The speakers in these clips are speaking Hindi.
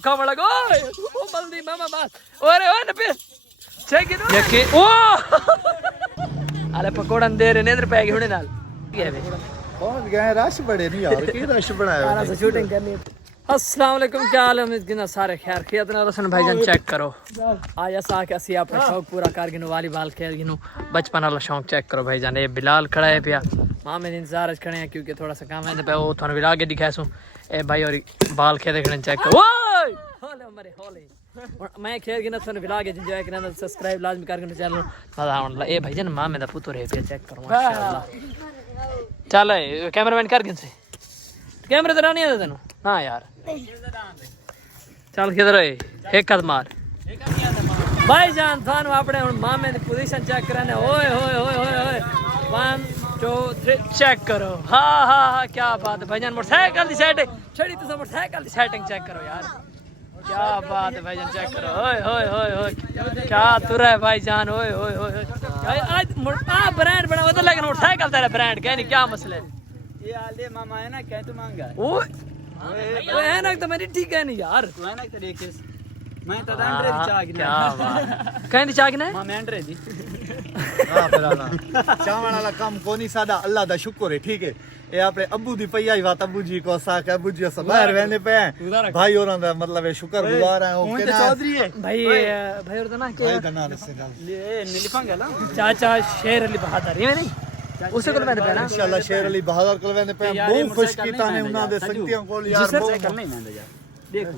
खाने लगा ओ बल्दी मामा बस ओरे ओए न पे चेक इट यके ओ अरे पकोड़न दे रहे नेंद्र पे हुने नाल पहुंच गए रश बड़े नहीं यार की रश बनाया यार से शूटिंग करनी है। अस्सलाम वालेकुम क्या हाल है उम्मीद किना सारे खैर खियत ना रसन भाईजान चेक करो आज ऐसा कि असि अपना शौक पूरा कर गिनो वॉलीबॉल खेल गिनो बचपन वाला शौक चेक करो भाईजान ये बिलाल खड़ा है पिया मामे इंतजार खड़े हैं क्योंकि थोड़ा सा काम है पे वो थाने बिला के दिखासू ए भाई और बाल खेलते खड़े चेक करो ओए होले मरे होले मैं खेल गिना थाने बिला के एंजॉय करना सब्सक्राइब लाजमी कर गिनो चैनल मजा ए भाईजान मामे दा पुत्र है पिया चेक करो माशाल्लाह चल कैमरामैन कर गिन से कैमरा तो नहीं आता तेन हाँ यार चल किधर एक कद मार भाई जान थानू अपने हुन मामे दी पोजीशन चेक कराने ओए होए होए होए होए 1 2 3 चेक करो हाँ हाँ हाँ क्या बात है भाईजान मोटरसाइकिल दी सेटिंग छड़ी तो मोटरसाइकिल दी सेटिंग चेक करो यार क्या बात है भाईजान चेक करो ओए होए होए होए क्या तुर है भाईजान ओए होए होए आज ब्रांड बना वो तो लेकिन मोटरसाइकिल तेरा ब्रांड क्या नहीं क्या मसला है ये आले मामा है ना क्या तू मांगा वो है ना तो मेरी ठीक है नहीं यार तू है ना तेरे केस मैं तो एंड्रे दी चाग क्या बात कहनी चाग ने मामा एंड्रे दी हां फलाना चावण वाला काम कोनी सादा अल्लाह दा शुक्र है ठीक है ये अपने अब्बू दी पई आई बात अब्बू जी को साक अब्बू जी सब बाहर रहने पे भाई और मतलब ये शुक्र गुजार है कौन ते चौधरी है भाई भाई और ना भाई दना से गल ले नीलिफांगा ना चाचा शेर अली बहादुर ये नहीं उसे को मैंने पहना इंशाल्लाह शेर अली बहादुर को मैंने पे बहुत खुश कीता ने उना दे शक्तियों को यार साइकिल नहीं मैं यार देखो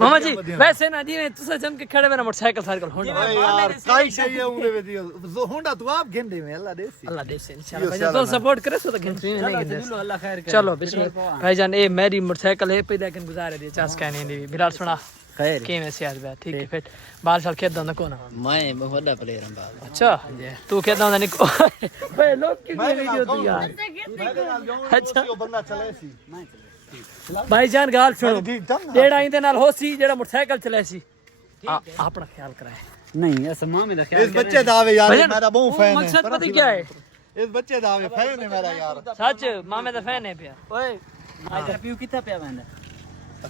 मामा जी वैसे ना जी तुसे जम के खड़े मेरा मोटरसाइकिल साइकिल होंडा यार काई चाहिए उन्हें में दियो होंडा तू आप गेंदे में अल्लाह दे इंशाल्लाह भाईजान तो सपोर्ट करे तो गेंद में नहीं गेंद अल्लाह खैर करे चलो बिस्मिल्लाह भाईजान ए मेरी मोटरसाइकिल है पे लेकिन गुजारे दे चास कहने दी बिलाल सुना खैर के में से आज बे ठीक है फिर बाल साल खेद दंदा कोना मैं बहुत प्लेयर हूं बाल अच्छा तू खेद दंदा नहीं भाई लोग की वीडियो तू यार अच्छा बंदा चले सी भाईजान गाल सुनो जेड़ा इंदे नाल होसी जेड़ा मोटरसाइकिल चले सी अपना ख्याल कराए नहीं ऐसा मामे दा ख्याल इस बच्चे दा आवे यार मेरा बहुत फैन है मकसद पता क्या है इस बच्चे दा आवे फैन है मेरा यार सच मामे दा फैन है पिया ओए आज तेरा पीऊ कितना पिया मैंने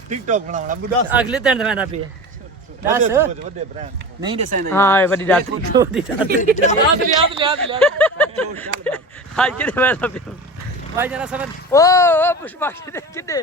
टिकटॉक बनावना बुदा अगले दिन मैं पिया बड़े ब्रांड नहीं दे सकते हां ये बड़ी रात छोटी रात याद हां किने मैं पिया भाई जना समझ ओ पुष्पा किने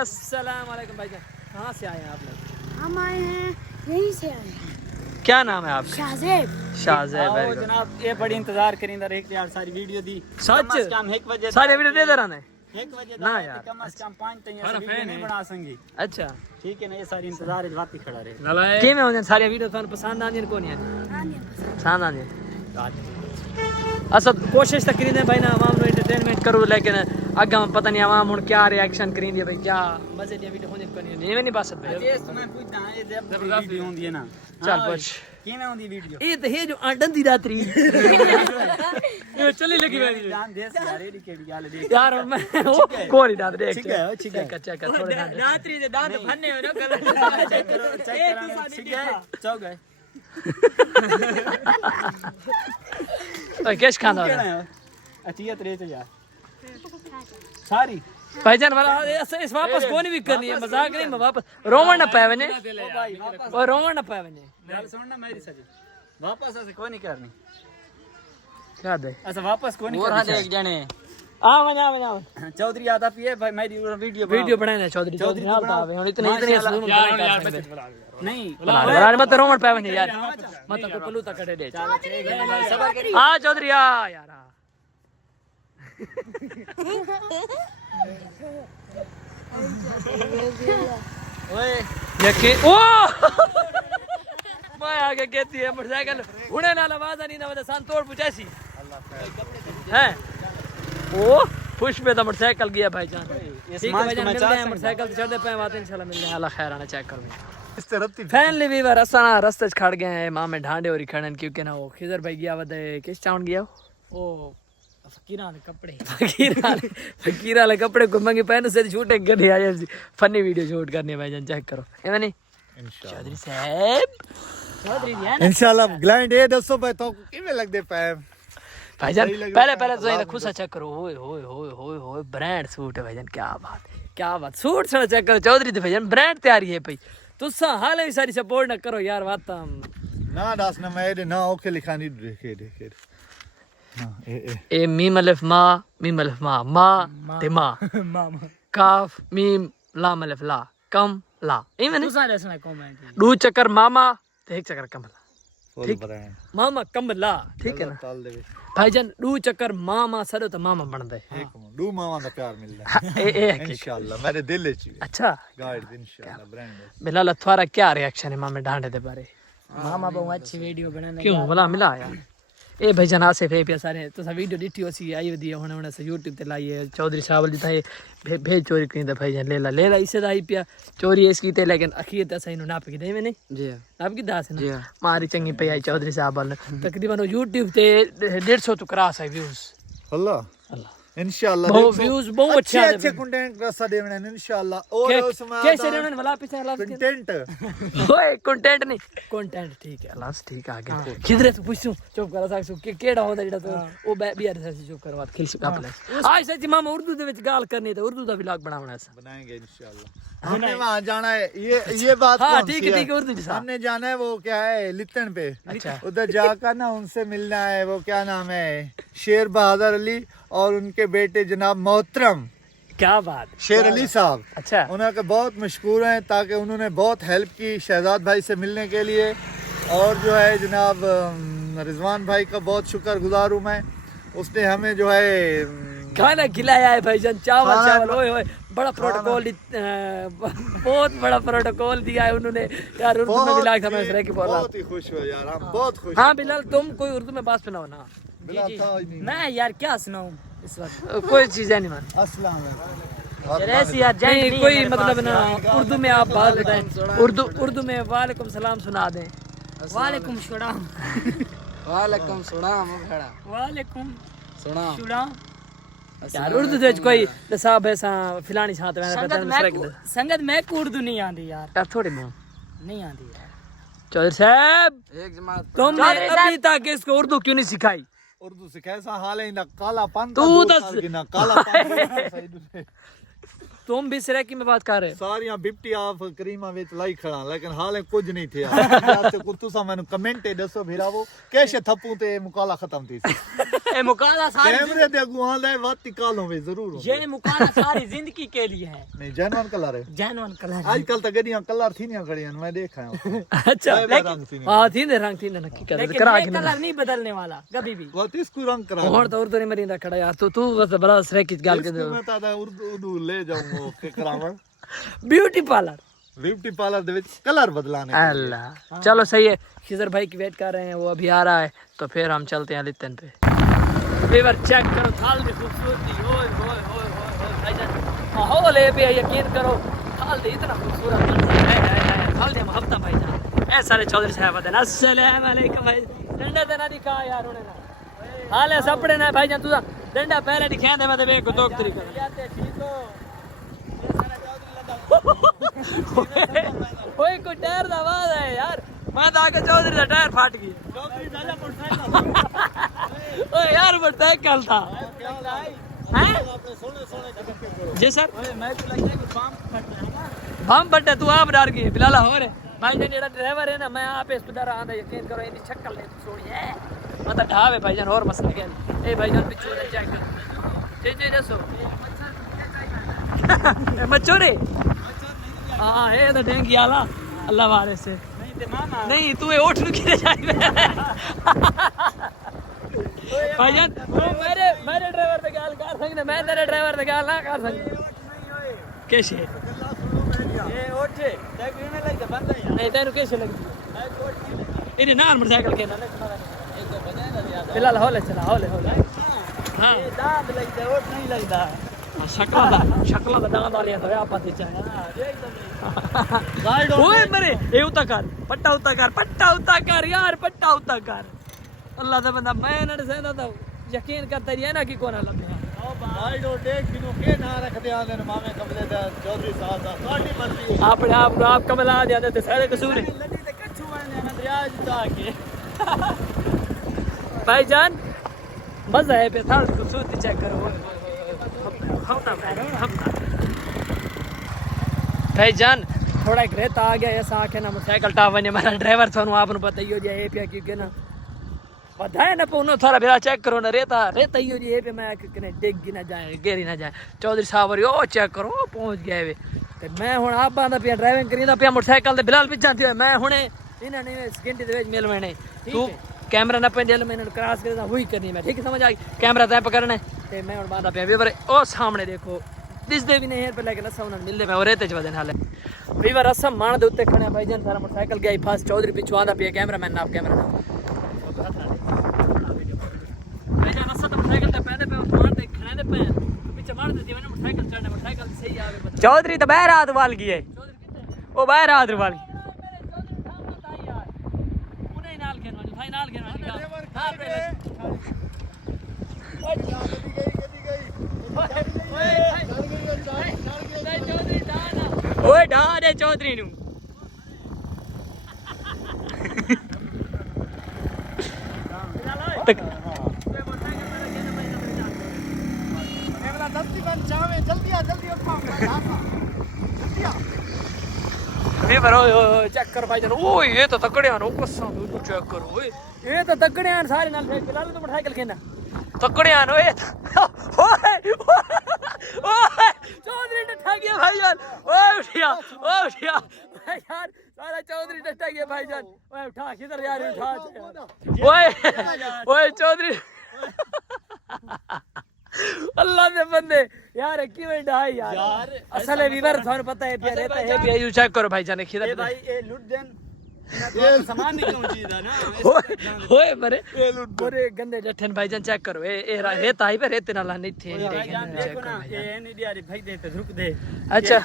अस्सलाम वालेकुम भाईजान कहां से आए हैं आप लोग हम आए हैं यहीं से आए हैं क्या नाम है आपका शाहजेब शाहजेब आओ जनाब ये बड़ी इंतजार करिंदा एक यार सारी वीडियो दी सच काम 1 बजे सारे वीडियो दे दे रहा 1 बजे ना यार कम से कम 5 तक ये वीडियो नहीं बना संगी अच्छा ठीक है ना ये सारी इंतजार बात ही खड़ा रहे के में होने सारे वीडियो थाने पसंद आने को नहीं है पसंद आने असद कोशिश तो करी भाई ना आवाम नो एंटरटेनमेंट करो लेकिन अगा पता नहीं आवाम हुन क्या रिएक्शन करेंगे भाई क्या मजे दी वीडियो होने को नहीं है नहीं बात भाई ये मैं पूछता ये जब वीडियो होंदी है ना चल पूछ की ना होंदी वीडियो ये तो है जो आंडन दी रात्रि ये चली लगी मेरी जान देस यार ये केड़ी गाल देख यार मैं कोरी दाद देख ठीक है चेक कर थोड़े रात्रि दे दांत भन्ने हो ना कलर चेक करो ठीक है चौ गए कैश खाना अचियत रे तो यार सारी भाईजान वाला इस वापस कोनी भी करनी है मजाक नहीं मैं वापस रोमन ना पावे ने ओ रोमन ना पावे ने गल सुनना मेरी सजी वापस ऐसे कोई नहीं करनी क्या दे ऐसा वापस कोई नहीं करनी और एक जने आ चौधरी आता पिए भाई मेरी वीडियो बनाने चौधरी हाल आवे हुन इतने यार नहीं यार मत रोमन पावे ने यार मत को पलू तक कटे दे हां चौधरी आ यार ओए यके ओ मैं आगे कहती है मोटरसाइकिल उड़े ना आवाज नहीं ना सान तोड़ पुचासी हैं ओ पुष्पे तो मोटरसाइकिल गया भाईजान ठीक है भाईजान मिलते हैं मोटरसाइकिल से चढ़ते पे बात इंशाल्लाह मिलने अल्लाह खैर आना चेक कर इस तरफ फैमिली वीवर असाना रास्ते खड़ गए हैं मां में ढांडे और खड़न क्योंकि ना वो खिजर भाई गया वदे किस टाउन गया ओ फकीरा ने कपड़े कपड़े घुमंगे पहन से शूटिंग करनी आया फनी वीडियो शूट करनी है भाईजान चेक करो है नहीं चौधरी साहब चौधरी यार इंशाल्लाह ग्लैंड ये दसो भाई तो किਵੇਂ लगदे पै भाईजान सही लग पहले रहा है, तो अल्लाह खुद सा चेक करो ओए होए होए होए होए ब्रांड सूट है भाईजान क्या बात सूट से चेक करो चौधरी थे भाईजान ब्रांड तैयारी है भाई तुसा हाल ही सारी सपोर्ट ना करो यार बात ना दास ना मैं ना ओके लिखानी देखे हां ए मीम अलिफ मा ते मा काफ मीम लाम अलिफ ला कम ला ए मैंने तुसा दसना कमेंट दो चक्कर मामा ते एक चक्कर कमला फुल ठीक। ब्रांड मामा कमला ठीक है ना ताल दे भाईजान दो चक्कर मामा सरो तो मामा बन दे एक दो मामा का प्यार मिलदा है ए इंशाल्लाह मेरे दिल च अच्छा गाइड इंशाल्लाह ब्रांड बिलाल तुम्हारा क्या रिएक्शन है मामे डांडे दे बारे मामा बहुत अच्छी वीडियो बनाने क्यों भला मिला यार ए भाईजान आसिफ है पिया सारे तो वीडियो डिटी होसी आई वदी होने होने से YouTube ते लाई है चौधरी साहब जी थाए भेज चोरी कहीं भाईजान ले ला इससे आई पिया चोरी इसकी ते लेकिन अखीर ते सही नाप की दे मैंने जी नाप की दास ना मारी चंगी पे आई चौधरी साहब ने तकरीबन YouTube ते 150 तो क्रॉस है व्यूज अल्लाह इंशाल्लाह बहुत व्यूज बहुत अच्छे अच्छे कंटेंट रसा देवने इंशाल्लाह और उसमें कैसे देवने वाला पीछे लास्ट कंटेंट ओए कंटेंट नहीं कंटेंट ठीक है लास्ट ठीक आ गया किधर तू पूछूं चुप करा सकसू के केड़ा होंदा जेड़ा तो ओ बिहार से चुप करवा खिल से कापले आज सच मामा उर्दू दे विच गाल करनी तो उर्दू दा व्लॉग बनावना है बनाएंगे इंशाल्लाह हमने वहां जाना है ये बात हां कौन ठीक सी है ठीक है उर्दू जी हमने जाना है वो क्या है लिट्टन पे अच्छा। उधर जाकर ना उनसे मिलना है वो क्या नाम है शेर बहादुर अली और उनके बेटे जनाब मोहतरम क्या बात शेर अली साहब अच्छा उनके बहुत मशहूर हैं ताकि उन्होंने बहुत हेल्प की शहजाद भाई से मिलने के लिए और जो है जनाब रिजवान भाई का बहुत शुक्रगुजार हूँ मैं उसने हमें जो है खाना खिलाया है भाईजान चावल खाना- चावल ओए ओए बड़ा प्रोटोकॉल बहुत बड़ा प्रोटोकॉल दिया है उन्होंने यार उर्दू में मिला के मैं की बोल रहा बहुत ही खुश हुए यार हम बहुत खुश हाँ बिलाल तुम कोई उर्दू में बात सुनाओ ना बिलाल था ही नहीं। मैं यार क्या सुनाऊं इस वक्त कोई चीज है नहीं मान अस्सलाम यार ऐसी यार जेंट नहीं नहीं कोई है मेरे मतलब पास ना यार। उर्दू में आप बात बताएं उर्दू में वालेकुम सलाम सुना दें वालेकुम सलाम वालेकुम सलाम खड़ा वालेकुम सलाम सलाम यार उर्दू दे कोई साहब ऐसा फिलानी छात संगत मैं को उर्दू नहीं आंदी यार यार थोड़े मुंह नहीं आंदी यार चौधरी साहब एक जमात तुमने अभी तक इसको उर्दू क्यों नहीं सिखाई उर्दू से कैसा हाल है ना काला पान तू दस। ना काला पान तुम भी सिरकी में बात कर रहे हो सारियां बिप्टी आप करीमा विच लाई खड़ा लेकिन हाले कुछ नहीं थे यार ते तुसा मैंने कमेंट दसो भिरावो कैसे थप्पू ते मुकाला खत्म थी ए मुकाला सारी कैमरे दे अगू हाल है वाती कालों में जरूर होंदे। ये मुकाला सारी जिंदगी के लिए है नहीं जेनवन कलर है जानवर कलर आजकल तो गड्डियां कलर थी नहीं खड़ी हैं मैं देखा है अच्छा रंग थी नहीं हाँ थी रंग थी ना की कर लेकिन करा ये के कलर नहीं बदलने वाला कभी भी वो इसको रंग करा और तो उर्दू नहीं मरींदा खड़ा यार तू बस बड़ा सिरकी गाल के इसको मैं तादा उर्दू ले जाऊंगा के करावन ब्यूटी पार्लर ब्यूटी पार्लर दे विच कलर बदलाने के लिए। अल्लाह चलो सही है खिजर भाई की वेट कर रहे हैं वो अभी आ रहा है तो फिर हम चलते हैं लितन पे फेवर चेक करो थाल की खूबसूरती ओए ओए ओए ओए भाईजान माहौल है पे यकीन करो थाल दे इतना खूबसूरत मंजर है थाल दे हफ्ता भाईजान ए सारे चौधरी साहब देना अस्सलाम वालेकुम भाई डंडा देना दिखा यार उन्हें हाल है सपड़े ना भाईजान तू डंडा पहले दिखा दे मैं तो एक दो तरीका ठीक हो ओए कोई टायर दा आवाज है यार मैं तो आके चौधरी दा टायर फाट गया चौधरी दादा मोटरसाइकिल ओए यार मोटरसाइकिल था हैं जी सर मैं तो लगता है कि पंप फट रहा है हम बट्टे तू आप डर गई बिलाला हो रे भाई ने जेड़ा ड्राइवर है ना मैं आप इस पर आंदा यकीन करो इनी शक्ल नहीं तो सोनी है मतलब ढावे भाईजान और मसला क्या ए भाईजान पिछू ने चेक कर जी दसो मच्छोरे हाँ ये तो डेंगी आला अल्लाह वाले से नहीं ते मामा नहीं तू ये ओठ रुकी जाए भाईजान मेरे ड्राइवर पे गाल कर सकते मैं तेरे ड्राइवर पे गाल ना कर सकते कैसे ये ओठे देख इने लग बंद है नहीं तेरे कैसे लगती इन्हें ना मोटरसाइकिल के ना फिलहाल हौले चला हौले हाँ ये दांत लगता है ओठ नहीं लगता शक्ल का दांत वाले तो आप पता चाहिए ओए मरे ये उतार पट्टा उतार यार पट्टा उतार अल्लाह दा बंदा मैं ना से ना तो यकीन करता ही है ना कि कोना लगे भाई दो देख किनो के ना रख दे आने मामे कमले दा चौधरी साहब दा साडी मर्जी अपने आप को आप कमला दे देते सारे कसूर है लड़ी ते कच्चू वाले ना दरिया जुता के भाईजान मजा है पे थोड़ा खूबसूरती चेक करो हफ्ता भाईजान थोड़ा एक रेता आ गया ऐसा आके ना मोटरसाइकिल टाप वने मेरा ड्राइवर थानू आपने पता ही हो जाए ए पे क्योंकि ना बधाए ना पोनो थोड़ा बेरा चेक करो ना रेता ही हो जाए ए पे मैं कने डिग ना जाए गेरी ना जाए चौधरी साहब ओ चेक करो पहुंच गए वे ते मैं हुन आप बांदा पिया ड्राइविंग करींदा पिया मोटरसाइकिल ते बिलाल पिछां थी मैं हुणे इन्हां ने सेकंड दे विच मिल वणे तू कैमरा ना पे दिल में इन्हां क्रॉस करदा हुई करनी मैं ठीक समझ आ गई कैमरा तय पकड़ना है ते मैं हुन बांदा पिया वीवर ओ सामने देखो दिसदे भी नहीं है पर लेकिन असा उन्हां मिलदे मैं रेते च वदन हाल वीवर असम मान दे उत्ते खड़े भाईजान सारा मोटरसाइकिल गई फास्ट चौधरी पिछू आंदा पिया कैमरामैन नाप कैमरा भाईजान असा तो मोटरसाइकिल ते पैदे पे मान दे खड़े दे पे पीछे मार दे जीवन मोटरसाइकिल चढ़ने मोटरसाइकिल सही आवे चौधरी तो बाहर हाथ वाल गई है वो बाहर हाथ वाल ओए ढा दे चौधरी नु चेक कर भाईजान ओ ये तो तकड़े हैं कसम तू चेक करो ओए ये तो तकड़े हैं सारे नाल फिलहाल तो मोटरसाइकिल खेना तकड़े हैं ओए ओए चौधरी डटा गया भाईजान ओए उठिया यार सारा चौधरी डटा गया भाईजान ओए उठा किधर यार उठा ओए चौधरी अल्लाह दे बंदे यार किवें ढाई यार असल है वीवर थाने पता है प्यारे रहता है भी यू चेक करो भाईजान खिदर भाई ए लुट देन सामान नहीं क्यों चीज़ ना ओए मरे पूरे गंदे डठन भाईजान चेक करो ए रेत आई पे रेत नाला नहीं थे भाईजान देखो ना ये नहीं दिया रे भाई दे तो रुक दे अच्छा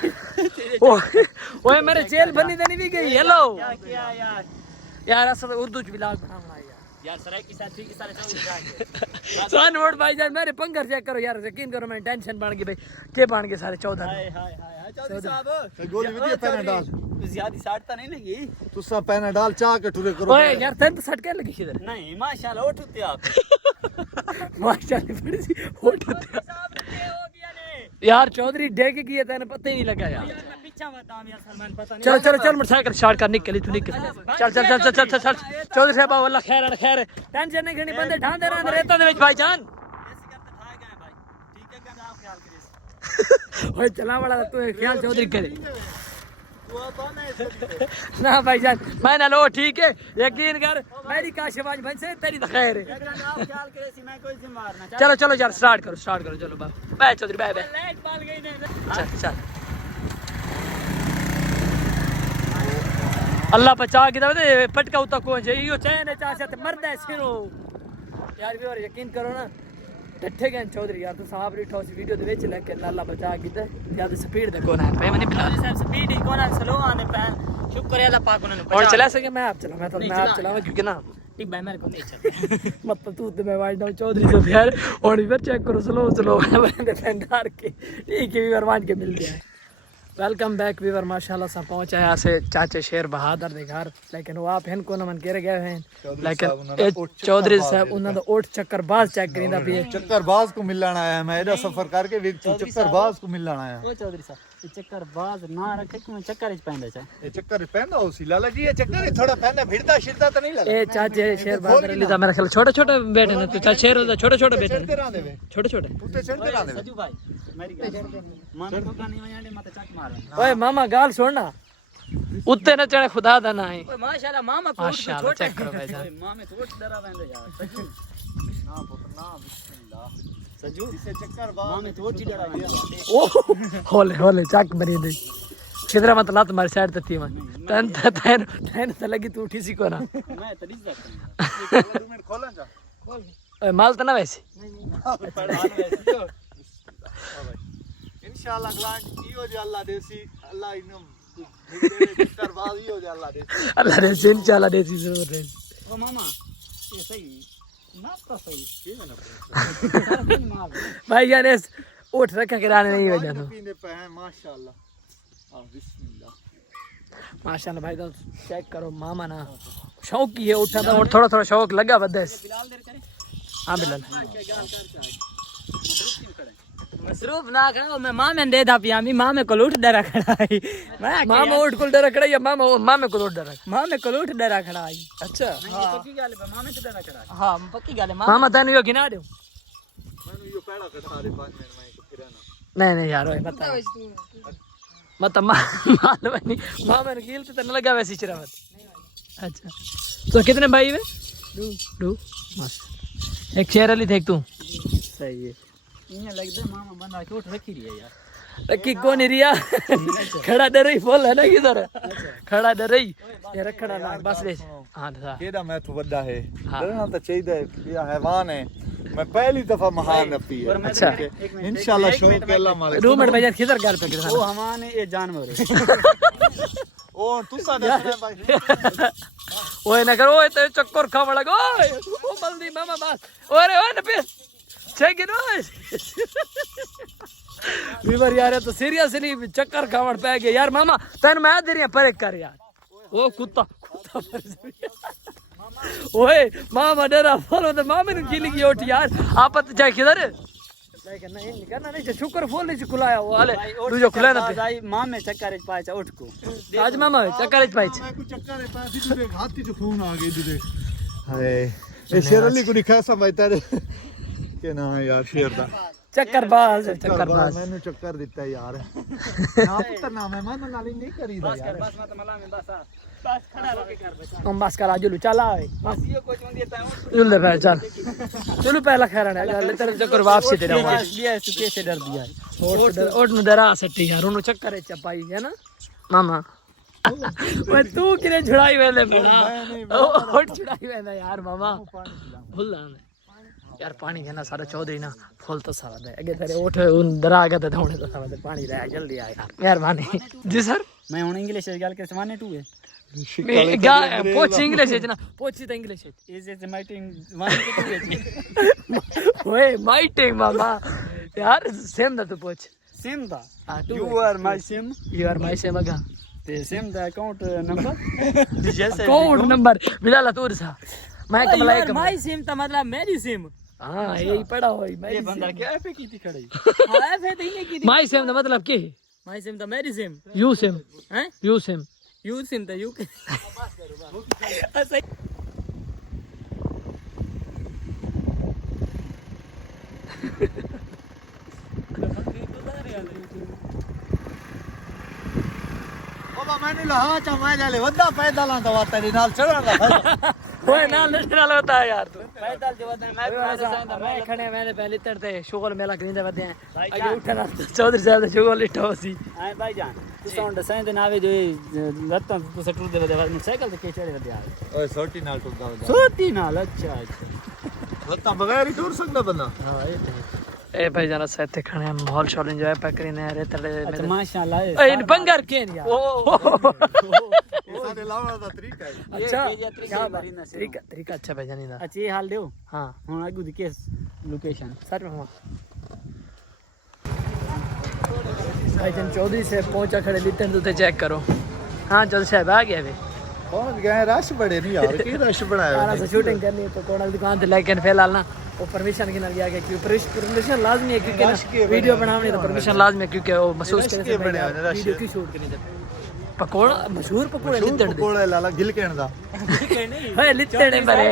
ओए मेरे जेल बनी तो नहीं भी गई हेलो क्या किया यार असल उर्दू च व्लॉग बनाना यार सराय की साथी की सारे चौधरी सन वोट भाईजान मेरे पंगर चेक करो यार यकीन करो मैं टेंशन बन गई भाई के बन गए सारे 14 हाय चौधरी साहब गोली विदिया पैना डाल ज्यादा साड़ता नहीं लगी तुसा पैना डाल चाह के ठुरे करो ओए यार तन तो सट के लगी इधर नहीं माशाल्लाह उठते आप माशाल्लाह बड़ी सी होट होते साहब ये हो गया ने यार चौधरी डेग की है तने पता ही नहीं लगा यार मैं पीछा बता यार सलमान पता नहीं चल मोटरसाइकिल स्टार्ट कर निकली तू निकल चल चौधरी साहब अल्लाह खैर टेंशन नहीं करनी बंदे ढांदे रहंदे रेता दे विच भाईजान ऐसे करते भाग गए भाई ठीक है क्या आप ख्याल करिए ओए चला वाला तू ख्याल चौधरी करे ना भाईजान मैं ना लो ठीक है यकीन कर मेरी काशवाज बन से तेरी तो खैर है आप ख्याल करे सी मैं कोई से मारना चलो यार स्टार्ट करो चलो बाय चौधरी बाय लाइट बाल गई ने चल अल्लाह बचा के दे पटका उता को जे यो चैन चाचा ते मरदा है सिरो यार भी और यकीन करो ना डठे गए चौधरी यार तो साहब री ठोस वीडियो दे विच लेके अल्लाह बचा के दे ज्यादा स्पीड दे कोना है भाई मनी बिलाल साहब स्पीड ही कोना स्लो आने पे शुक्र है अल्लाह पाक उन्होंने और चला सके मैं आप चलावा क्योंकि ना ठीक भाई मेरे को नहीं चल मतलब तू तो मैं वाइड डाउन चौधरी से यार और इधर चेक करो स्लो मैंने फैंडार के ठीक है वीवर के मिल गया वेलकम बैक वीवर माशाल्लाह से पहुंचा है से चाचे शेर बहादुर दे घर लेकिन वो आप हन को न मन करे गए हैं लेकिन चौधरी साहब उन्होंने तो ओट चक्कर बाज चेक करींदा पिए चक्कर बाज को मिलना आया मैं एडा सफर करके विक चक्कर बाज को मिलना आया ओ चौधरी साहब ये चक्कर बाज ना रखे कि मैं चक्कर च पैंदा चा ये चक्कर पहनदा उसी लाला जी ये चक्कर थोड़ा पहनदा भिड़ता शिरदा तो नहीं लगा ए चाचे शेर बहादुर अली दा मेरा ख्याल छोटे बेटे ने तो चा शेर दा छोटे बेटे चढ़ते रहंदे वे छोटे उते चढ़ते रहंदे सजू भाई मेरी गल माने को गानी वयाने मत चक मार ओए मामा गाल छोड़ना उत्ते न चढ़े खुदा दा ना है ओए माशाल्लाह मामा को माशाल्लाह चेक करो भाई जान मामे तो डरा वेंदे यार सजू ना पुत्र ना बिस्मिल्लाह सजू इसे चक्कर बाज मामे तो डरा वेंदे ओ होले चक मरी दे छिदरा मत लात मारी साइड तती मन तन तो लगी तू उठी सी को ना मैं तो डिस सकता मिनट खोलन जा ओए माल तो ना वैसे इंशाल्लाह ग्लांट इयो जे अल्लाह देसी अल्लाह इनम चक्कर बाज इयो जे अल्लाह देसी अल्लाह रे इंशाल्लाह देसी जरूर रे ओ मामा ये सही ना तो सही ये ना भाई यार इस उठ रखा कराने नहीं वजह तो पीने पे हैं माशाल्लाह बिस्मिल्लाह माशाल्लाह भाई तो चेक करो मामा ना शौक ही है उठा था और थोड़ा शौक लगा बदस बिलाल देर करे हाँ बिलाल मसरूफ ना करो मैं मामे दे दा पिया मी मामे को लूट डरा खड़ा है मैं मामा उठ को डरा खड़ा या मामे को डरा मामे को लूट डरा खड़ा है अच्छा पक्की गल है मामे तो डरा खड़ा हां पक्की गल है मामा तेन यो गिना दो मैंने यो पहला कथा रे 5 मिनट में किराना नहीं नहीं यार बता मत मालूम नहीं मामा ने कील तो लगा वैसी चिरावत अच्छा तो कितने भाई वे दो मस्त एक शेर अली थे तू सही है इन्हें लगता है मामा बंदा चोट रखी रही है यार रखी कौन रिया खड़ा डर रही बोल है ना किधर खड़ा डर रही ये रखना ना बस ले हां था केड़ा मैं तो बड़ा है डरना तो चाहिए ये हैवान है मैं पहली दफा महान अपी है अच्छा इंशाल्लाह शुरू कर अल्लाह मालिक रूम में भैया किधर घर पे किधर वो हमारे ये जानवर है ओ तू सा दस भाई ओए ना करो ओए तो चक्कर खावा लगो ओ जल्दी मामा बस ओरे ओए ना पे चेक इट बीमार यार तो सीरियसली चक्कर खावड़ पे गया यार मामा तन मैं दे रही परे कर यार ओ कुत्ता ओए मामा डरा फॉलो तो मामे ने गिली की उठ यार आपत जाए किधर लेकिन नहीं करना नहीं शुक्र फूल नहीं खुलाया वो हाले तू जो खुला ना भाई मामे चक्कर पाए उठ को आज मामा चक्कर पाई मैं को चक्कर है पासी तुझे हाथी जो खून आ गई तुझे हाय ए शेर अली को दिखा समझता रे के ना यार शेर दा चक्कर बाज मैंने चक्कर दिता यार ना पुत्र ना मैं मन नाली नहीं करीदा यार बस मत मला में बस खड़ा रहो के कर बचा हम बस करा जुलू चला है बस ये कोच में देता है जुल दे चल चलो पहला खैर है ले तेरे चक्कर वापसी दे रहा हूं दिया तू कैसे डर दिया ओट नु डरा सट्टी यार उनु चक्कर है चपाई है ना मामा ओए तू किने छुड़ाई वेले बड़ा ओट छुड़ाई वेले यार मामा भुल्ला यार पानी है ना सारा चौधरी ना फुल तो सारा दे आगे तेरे ओठ उन डरा गया तो होने तो सारा पानी रहा जल्दी आ यार मेहरबानी जी सर मैं हुन इंग्लिश गल के समाने टू है पोच इंग्लिश है ना पोची तो इंग्लिश है इज इज माइटिंग वन के टू ओए माइटिंग मामा यार सेम दा तू पोच सेम दा हां you are my same you are my same अगा ते सेम दा अकाउंट नंबर जैसे अकाउंट नंबर बिलाल तू सा मैं कमला एक माय सेम ता मतलब मेरी सेम हां यही पड़ा होई मैं ये बंदा के एफ की थी खड़ी हां एफ है तो इने की माय सेम दा मतलब के माय सेम ता मेरी सेम यू सेम हैं यू सेम यू सेम ता यू के बाबा मैंने लहा चा मैं जाले वदा पैदल दवा तेरे नाल चढ़ांगा ओए नाल होता है यार तू पैदल जो मैं मैं खड़े मैंने पहले तरते शुगर मेला करिंदे वदे आगे उठना चौधरी साहब शुगर लिटा होसी हां भाई जान तू साउंड साइंद नावे जो लत्ता तू सटू दे वदे मोटरसाइकिल ते के चढ़े वदे यार ओए सोटी नाल टुकदा वदा सोती नाल अच्छा लत्ता बगैर ही टूर सकदा बंदा हां ये ए भाई जाना साथे खाने माहौल शॉल एंजॉय पे करिने रे तले अच्छा माशाल्लाह ए इन बंगर के यार ये साडे लावड़ा दा तरीका है अच्छा क्या बात तरीका अच्छा भाई जानी दा अच्छा ये हाल देओ हां हुन आगू दी केस लोकेशन सर में हुआ भाई जन चौधरी से पहुंचा खड़े लिटन तो चेक करो हां चल साहब आ गया वे पहुंच गए रश बड़े नहीं यार की रश बनाया यार से शूटिंग करनी है तो कोण दुकान ते लेकिन फिलहाल ना वो परमिशन के ना लिया गया क्योंकि परमिशन लाजमी है क्योंकि ना वीडियो बनाने तो परमिशन लाजमी है क्योंकि वो महसूस करने से वीडियो की शूट करनी है पकोड़ा मशहूर पकोड़े लिटन दे पकोड़ा लाला गिलकेन दा ओए लिटन है बरे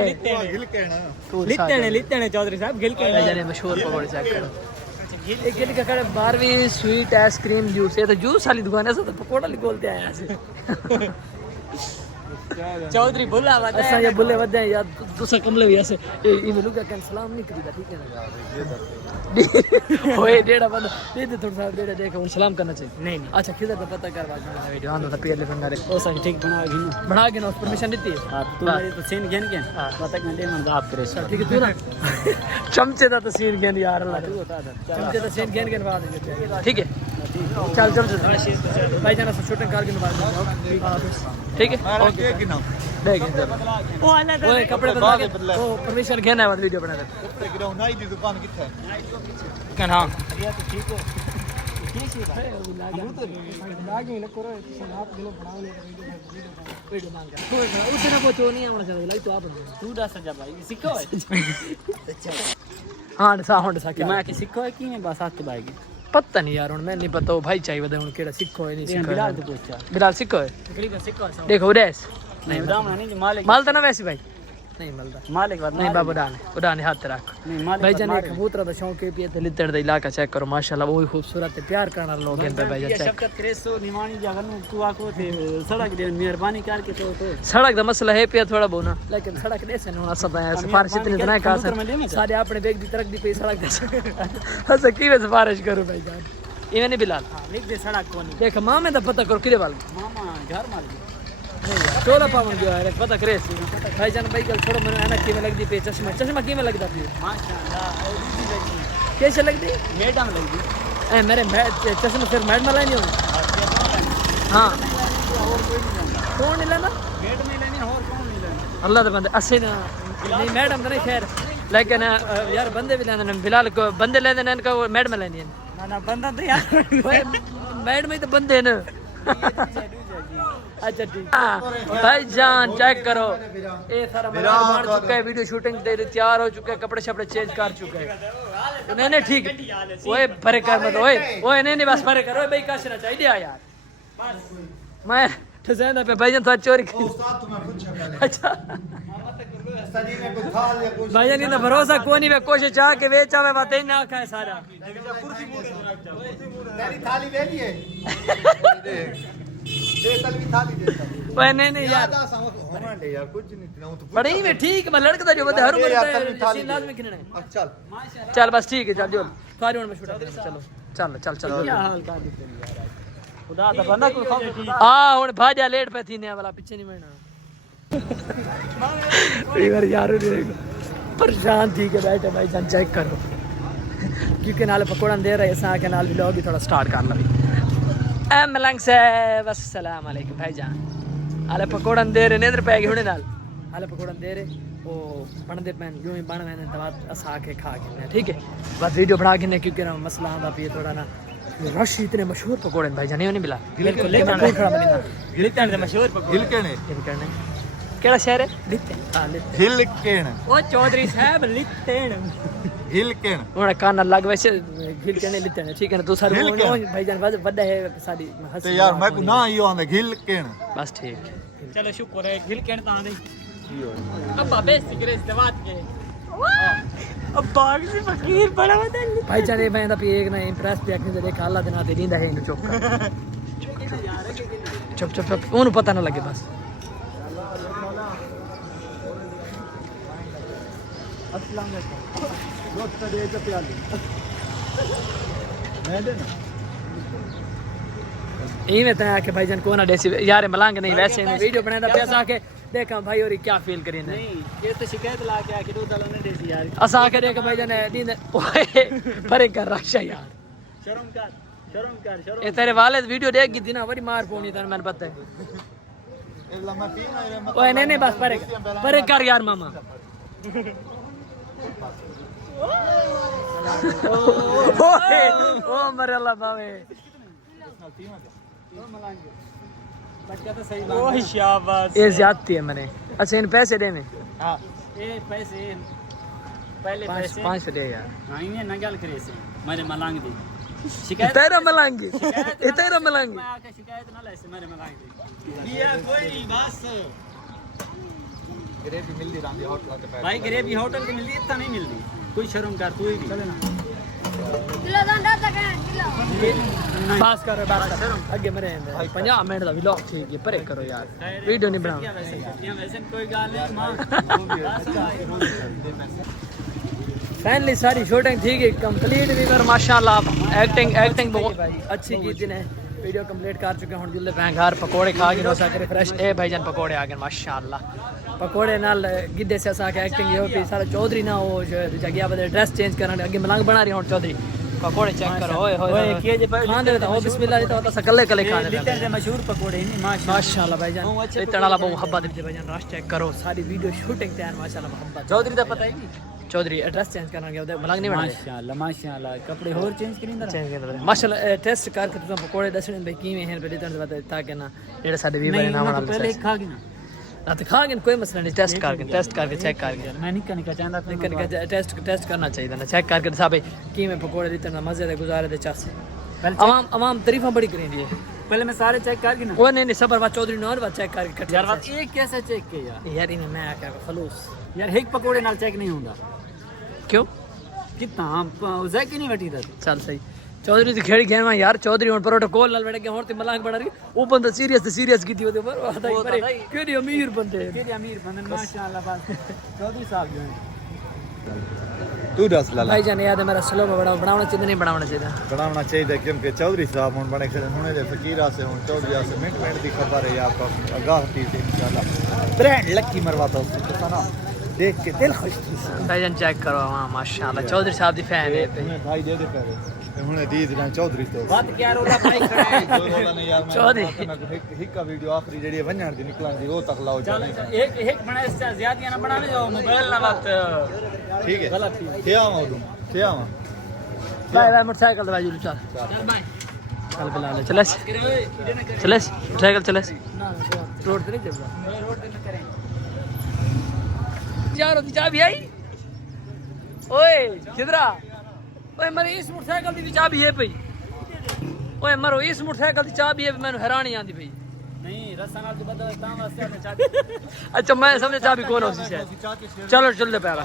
गिलकेन लिटने चौधरी साहब गिल के जाने मशहूर पकोड़े चेक करो एक गिल का करे 12वीं स्वीट आइसक्रीम जूस ये तो जूस वाली दुकान है तो पकोड़ा लिखोलते आया से चौधरी बुला वदा असा ये बुले वदे यार तुसा कमले भी ऐसे ई में लुका कैन सलाम नहीं करीदा ठीक है ना ओए डेढ़ा बंदा दे दे थोड़ा सा डेढ़ा देख उन सलाम करना चाहिए नहीं नहीं अच्छा किधर का पता कर बाद में वीडियो आंदा था पीएल बंदा रे ओ सही ठीक बना के ना परमिशन देती है हां तुम्हारी तो सीन घेन के पता घंटे में आप करे ठीक है तू ना चमचे दा तस्वीर गेंद यार अल्लाह चमचे दा सीन गेंद बाद ठीक है चल चल भाई जाना शूटिंग करके बाद ठीक है ओके की नाम देख ओ अलग ओए कपड़े बदला के ओ परमिशन घेना है वीडियो बना दे कपड़े गिराओ नाई दी दुकान किथे है कन हां ये तो ठीक हो उसने पहुंचो नहीं आना चाहिए लाइक तो आप तू दस जा भाई सिक्को है हां सा क्या मैं कि सिक्को है कि मैं बस हाथ बाएगी पता नहीं यार मैं नहीं पता भाई चाहिए बता हूं केड़ा सिक्को है नहीं सिक्को बिलाल तो पूछा बिलाल सिक्को है तकरीबन सिक्को है देखो उरेस नहीं दाम नहीं मालिक माल तो ना वैसे भाई नहीं मिलता मालिक बात नहीं बाबू उड़ाने हाथ रख नहीं मालिक भाई जान कबूतर का शौक है पिए थे लितड़ दा इलाका चेक करो माशाल्लाह वो खूबसूरत है प्यार करना लोग हैं भाई जान चेक शफकत क्रेसो निमानी जगह नु तू आको थे सड़क दे मेहरबानी करके तो सड़क का मसला है पिया थोड़ा बोना लेकिन सड़क दे से होना सब है सिफारिश इतनी तो नहीं कर सकते सारे अपने बेग दी तरफ दी पे सड़क दे ऐसा की मैं सिफारिश करूं भाई जान ये नहीं बिलाल लिख दे सड़क कोनी देख मां में तो पता करो किरे वाल मामा घर मार दे 16 पावन जो है पता करे भाई जान भाई कल छोड़ो मैंने की में लग दी पे चश्मा की में लगदा पियो माशाल्लाह और दूसरी लगी कैसे लगदी मैडम लगी ए मेरे चश्मा फिर मैड में लानी हो हां कौन नहीं लेना मैड में लेनी और कौन नहीं लेनी अल्लाह दे बंदे असि ना नहीं मैडम तो नहीं खैर लेकिन यार बंदे भी लेने बिलाल को बंदे ले देने इनका मैड में लेनी है ना बंदा तो यार मैड में तो बंदे हैं ना अच्छा ठीक भाई जान चेक करो ये सारा मलाल मार चुका है वीडियो शूटिंग दे तैयार हो चुके हैं कपड़े शपड़े चेंज कर चुके हैं नहीं नहीं ठीक ओए भरे कर मत ओए ओए नहीं बस भरे कर ओए भाई काशना चाहिए यार मैं ठसेंदा पे भाईजान तो चोरी की उस्ताद तुम्हें पूछा पहले अच्छा सजी में कोई थाल या कुछ भाईजान ये तो भरोसा कोई नहीं वे कोशिश चाह के बेचा में बात ही ना खाए सारा तेरी थाली ले लिए दे तलवी थाली दे ओए नहीं यार यार कुछ नहीं ना तो पढ़ी में ठीक मैं लड़का था जो बता हर उम्र सीन लाजमी किने चल चल बस ठीक है चल जो फारी में छुड़ा चलो चल क्या हाल कर देते हैं यार खुदा दा बंदा कोई खौफ हां हुन भाजा लेट पे थी ने वाला पीछे नहीं मरना यार परेशान थी के बैठे भाई जान चेक करो क्योंकि नाले पकोड़ा दे रहे हैं के नाल व्लॉग ही थोड़ा स्टार्ट कर लवी ए मलंग से अस्सलाम वालेकुम भाईजान आले पकोड़ा दे रहे नेंद्र पे हुने नाल आले पकोड़ा दे रहे वो बन दे पैन यूं ही बन मैंने दवा असा के खा के ठीक है बस वीडियो बना के ने क्योंकि ना मसला आंदा पे थोड़ा ना रश इतने मशहूर पकोड़े भाईजान नहीं मिला बिल्कुल लेकिन खड़ा मिला लिटन दे मशहूर पकोड़े हिलकेने केड़ा शहर है लिट्टन हां लिट्टन हिलकेन ओ चौधरी साहब लिट्टन हिलकेन उन्हें कान लग वैसे हिलकेन लिट्टन ठीक है ना दूसरा भाईजान बड़ा है सारी ते यार मैं को ना यो आंदा हिलकेन बस ठीक चलो शुक्र है हिलकेन ता दे अब बाबे सिगरेट से बात के अब बाग से फकीर बड़ा बता भाईजान ये मैं तो एक ना इंप्रेस पे आके देखा अल्लाह दे ना दे दींदा है इन चुप उन्हें पता ना लगे बस अस्सलाम वालेकुम दोस्त दे के प्याली मैं दे ना यही में तय के भाईजान को ना देसी यार मलंग नहीं वैसे में वीडियो बनाया था पैसा के देखा भाई और क्या फील करी ने नहीं ये तो शिकायत ला के आके दो दल ने देसी यार असा के देख भाईजान नींद ओए परे कर रक्षा यार शर्म कर ये तेरे वाले वीडियो देख गई थी ना बड़ी मार पोनी था मैंने पता है एला मैं पीना है मैं ओए नहीं बस परे कर यार मामा ओ मरे अल्लाह बावे बच्चा तो सही बात है शाबाश ये ज्यादती है मैंने अच्छा इन पैसे देने हां ये पैसे पहले पैसे 5 दे यार हां इन्हें ना गल करे से मेरे मलांग दी शिकायत तेरा मलंगी ये तेरा मलंगी मैं आके शिकायत ना ले से मेरे मलांग दी ये कोई बस ग्रेवी मिलदी रांदी होटल के पैसे भाई ग्रेवी होटल की मिलती इतना नहीं मिलती कोई शर्म कर तू ही भी चले ना किलो दंडा तक है किलो बस करो आगे मेरे 50 मिनट का व्लॉग ठीक है परे करो यार वीडियो नहीं बना वैसे कोई गाल नहीं मां फाइनली सारी शूटिंग ठीक है कंप्लीट भी कर माशाल्लाह एक्टिंग बहुत अच्छी की थी ने वीडियो कंप्लीट कर चुके हैं जुल्ले पे घर पकोड़े खा के रोसा करे फ्रेश ए भाईजान पकोड़े आ गए माशाल्लाह पकोड़े नाल गिद्दे से सा के एक्टिंग यो पे सारा चौधरी ना हो जगह बदले ड्रेस चेंज करने आगे मलंग बना रही हूं चौधरी पकोड़े चेक करो ओए होए के जे खान दे तो बिस्मिल्लाह तो सकले कले खाने लिटर के मशहूर पकोड़े नहीं माशाल्लाह भाईजान इतना वाला बहुत मोहब्बत है भाईजान राश चेक करो सारी वीडियो शूटिंग तैयार माशाल्लाह मोहब्बत चौधरी का पता ही नहीं चौधरी एड्रेस चेंज करना गया मलंग नहीं बना माशाल्लाह माशाल्लाह कपड़े और चेंज करिंदा चेंज कर माशाल्लाह टेस्ट करके तुम पकोड़े दसने भाई किवें हैं पे दितन ताकि ना जेड़ा साडे वी बारे नाम वाला पहले खा गई ना ना तो खा कोई मसला नहीं टेस्ट करके चेक करके मैं निक्का निक्का चाहता था निकल टेस्ट करना चाहिए ना चेक करके साहब किवें पकोड़े दितन मजे दे गुजारे दे चास अवाम तारीफां बड़ी करेंदी है पहले मैं सारे चेक कर गई ना वो नहीं सबर बात चौधरी नौर बात चेक करके यार बात एक कैसे चेक के यार इन्हें मैं क्या खलूस यार एक पकोड़े नाल चेक नहीं होता क्यों कितना हम जैक नहीं वटी था चल सही चौधरी दी खेड़ी गेम यार चौधरी हुन प्रोटोकॉल नाल बैठ के होर ते मलाक बना रही वो बंदा सीरियस की थी ओदे पर केडी अमीर बंदे के अमीर बंदन माशाल्लाह बस चौधरी साहब जो है तू दस लाला भाई जान याद है मेरा स्लो में बनाना चाहिए नहीं बनाना चाहिए बनाना चाहिए क्योंकि चौधरी साहब हुन बने खड़े हुने दे फकीरा से हुन चौधरी से मिनट दी खबर है आपको आगाह थी इंशाल्लाह ब्रांड लकी मरवाता हूं ना देख के दिल खुश थी भाई जान चेक करो हां माशाल्लाह चौधरी साहब दी फैन है पे भाई दे करे हुने दी दिन चौधरी तो बात क्या रोला भाई खड़ा है रोला नहीं यार चौधरी एक का वीडियो आखिरी जेडी वणन दी निकलन दी वो तक लाओ चल एक बना इससे ज्यादा ना बनाने जाओ मोबाइल ना बात ठीक है गलत थी क्या आवा तुम क्या आवा भाई मोटरसाइकिल दे भाई चल चल भाई चल बिला ले चल मोटरसाइकिल चल रोड पे नहीं चल रोड पे न करें यार दी चाबी आई ओए किधरा ओए मरे इस मोटरसाइकिल दी चाबी है भई ओए मरो इस मोटरसाइकिल दी चाबी है मैंने हैरानी आंदी भई नहीं रस्सा नाल तो बदल तां वास्ते अच्छा मैं समझ चाबी कौन हो सी शायद चलो चल दे पैरा